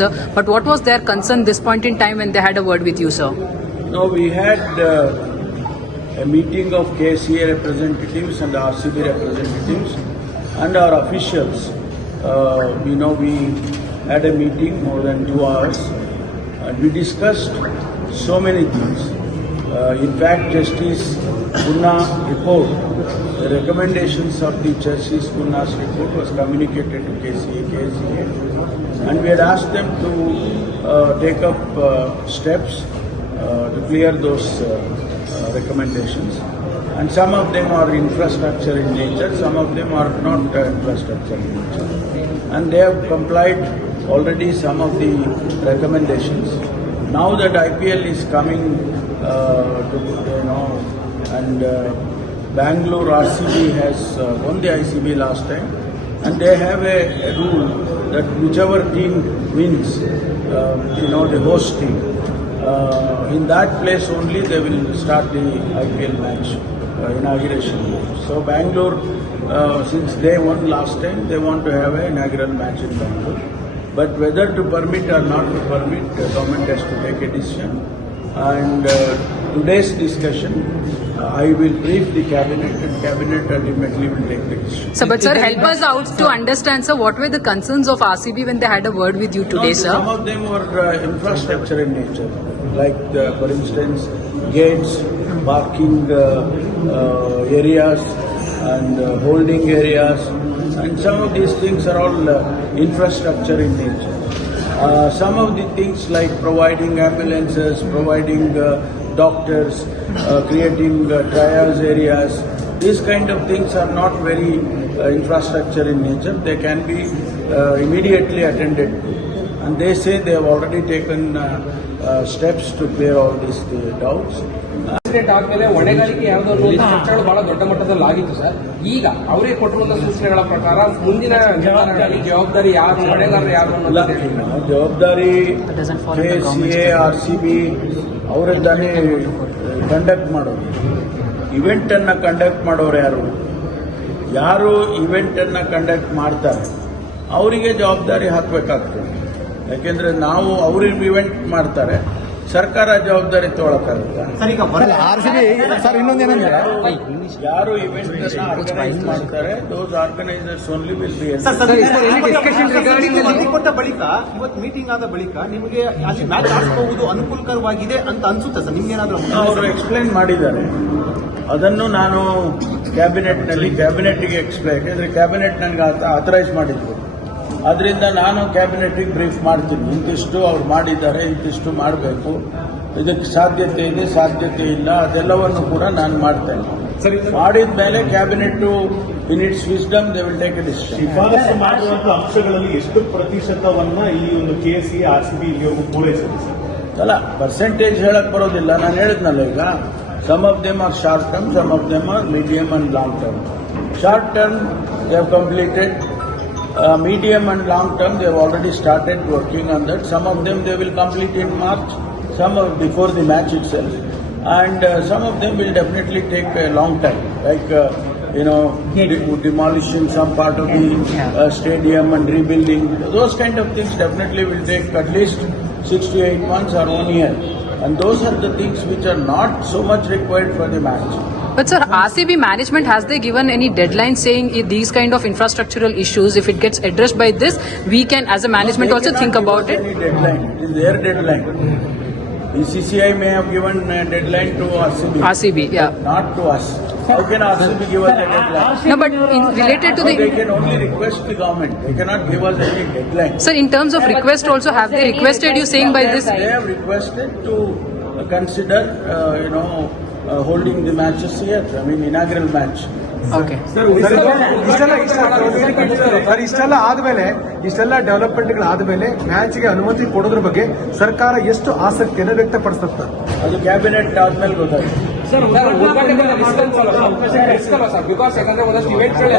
sir. But what was their concern this point in time when they had a word with you, sir? No, we had a meeting of KCA representatives and RCB representatives and our officials. We had a meeting more than 2 hours and we discussed so many things. In fact, Justice Punna report, the recommendations of the Justice Punna's report was communicated to KCA, and we had asked them to take up steps to clear those recommendations. And some of them are infrastructure in nature, some of them are not infrastructure in nature. And they have complied already some of the recommendations. Now that IPL is coming and Bangalore RCB has won the ICB last time, and they have a rule that whichever team wins, the host team, in that place only they will start the IPL match, inauguration match. So Bangalore, since they won last time, they want to have an inaugural match in Bangalore. But whether to permit or not to permit, the government has to take a decision. And today's discussion, I will brief the cabinet, and cabinet ultimately will take the decision. But sir, help us out to understand, sir, what were the concerns of RCB when they had a word with you today, sir? Some of them were infrastructure in nature, like for instance, gates, parking areas, and holding areas, and some of these things are all infrastructure in nature. Some of the things like providing ambulances, providing doctors, creating triage areas, these kind of things are not very infrastructure in nature. They can be immediately attended to. And they say they have already taken steps to clear all these doubts. ಆದ್ಮೇಲೆ ಹೊಣೆಗಾರಿಕೆ ಯಾವುದೋ ಅನ್ನೋ ಚರ್ಚೆಗಳು ಬಹಳ ದೊಡ್ಡ ಮಟ್ಟದಲ್ಲಿ ಆಗಿತ್ತು sir. ಈಗ ಅವರೇ ಕೊಟ್ಟಿರುವಂತಹ ಸೂಚನೆಗಳ ಪ್ರಕಾರ ಮುಂದಿನ ಜವಾಬ್ದಾರಿ ಯಾರು, ಹೊಣೆಗಾರರು ಯಾರು ಅನ್ನೋದು ಜವಾಬ್ದಾರಿ KCA, RCB ಅವರಿದ್ದಾನೆ ಕಂಡಕ್ಟ್ ಮಾಡೋದು. ಇವೆಂಟ್ ಅನ್ನ ಕಂಡಕ್ಟ್ ಮಾಡೋರು ಯಾರು ಇವೆಂಟ್ ಅನ್ನ ಕಂಡಕ್ಟ್ ಮಾಡ್ತಾರೆ ಅವರಿಗೆ ಜವಾಬ್ದಾರಿ ಹಾಕಬೇಕಾಗ್ತದೆ. ಯಾಕೆಂದ್ರೆ ನಾವು ಅವ್ರಿಗೆ ಇವೆಂಟ್ ಮಾಡ್ತಾರೆ, ಸರ್ಕಾರ ಜವಾಬ್ದಾರಿ ತಗೊಳಕ್ಕಾಗುತ್ತೆ. ಯಾರು ಇವೆಂಟ್ ಆರ್ಗನೈಸ್ ಮಾಡ್ತಾರೆ, ದೋಸ್ ಆರ್ಗನೈಸರ್ಸ್ ಓನ್ಲಿ ವಿಲ್ ಬಿ. ಕೊಟ್ಟ ಬಳಿಕ ಇವತ್ತು ಮೀಟಿಂಗ್ ಆದ ಬಳಿಕ ನಿಮಗೆ ಅಲ್ಲಿ ಮ್ಯಾಚ್ ಆಡಿಸಬಹುದು ಅನುಕೂಲಕರವಾಗಿದೆ ಅಂತ ಅನ್ಸುತ್ತೆ ಸರ್? ನಿಮ್ಗೆ ಏನಾದ್ರು ಅವರು ಎಕ್ಸ್ಪ್ಲೈನ್ ಮಾಡಿದ್ದಾರೆ, ಅದನ್ನು ನಾನು ಕ್ಯಾಬಿನೆಟ್ಗೆ ಎಕ್ಸ್ಪ್ಲೈನ್, ಯಾಕಂದ್ರೆ ಕ್ಯಾಬಿನೆಟ್ ನನಗೆ ಆಥರೈಸ್ ಮಾಡಿದ್ರು. ಅದರಿಂದ ನಾನು ಕ್ಯಾಬಿನೆಟ್ಗೆ ಬ್ರೀಫ್ ಮಾಡ್ತೀನಿ, ಇಂತಿಷ್ಟು ಅವ್ರು ಮಾಡಿದ್ದಾರೆ, ಇಂತಿಷ್ಟು ಮಾಡಬೇಕು, ಇದಕ್ಕೆ ಸಾಧ್ಯತೆ ಇದೆ, ಸಾಧ್ಯತೆ ಇಲ್ಲ, ಅದೆಲ್ಲವನ್ನು ಕೂಡ ನಾನು ಮಾಡ್ತೇನೆ. ಮಾಡಿದ ಮೇಲೆ cabinet in its wisdom they will take A decision. ಶಿಫಾರಸು ಮಾಡಿರುವಂತಹ ಅಂಶಗಳಲ್ಲಿ ಎಷ್ಟು ಪ್ರತಿಶತವನ್ನ ಈ ಒಂದು KCA, RCB ಇಲ್ಲಿವರೆಗೂ ಪೂರೈಸಿದೆ ಸರ್? ಅಲ್ಲ, ಪರ್ಸೆಂಟೇಜ್ ಹೇಳಕ್ ಬರೋದಿಲ್ಲ. ನಾನು ಹೇಳಿದ್ನಲ್ಲ ಈಗ, some of them are short term, some of them are medium and long term. Short term they have completed. Medium and long term, they have already started working on that. Some of them they will complete in March, some before the match itself, and some of them will definitely take a long time, like demolishing some part of the stadium and rebuilding. Those kind of things definitely will take at least 6 to 8 months or 1 year, and those are the things which are not so much required for the match. But sir, RCB management, has they given any deadline saying if these kind of infrastructural issues, if it gets addressed by this, we can as a management also think about it? Any deadline. It is their deadline. BCCI may have given a deadline to RCB. Yeah. Not to us. How can RCB give us a deadline? No, but related to they can only request the government. They cannot give us any deadline. Sir, in terms of request also, have they requested you saying by this? They have requested to consider, holding the matches here. I mean, inaugural match. Okay. ಇಷ್ಟೆಲ್ಲ ಆದ್ಮೇಲೆ, ಇಷ್ಟೆಲ್ಲ ಡೆವಲಪ್ಮೆಂಟ್ಗಳು ಆದ್ಮೇಲೆ ಮ್ಯಾಚ್ಗೆ ಅನುಮತಿ ಕೊಡೋದ್ರ ಬಗ್ಗೆ ಸರ್ಕಾರ ಎಷ್ಟು ಆಸಕ್ತಿಯನ್ನು ವ್ಯಕ್ತಪಡಿಸುತ್ತೆ? ಅದು ಕ್ಯಾಬಿನೆಟ್ ಆದ್ಮೇಲೆ ಗೊತ್ತಾಗುತ್ತೆ. ಬಿಕಾಸ್ ಯಾಕಂದ್ರೆ ಒಂದಷ್ಟು ಇವೆಂಟ್ಗಳು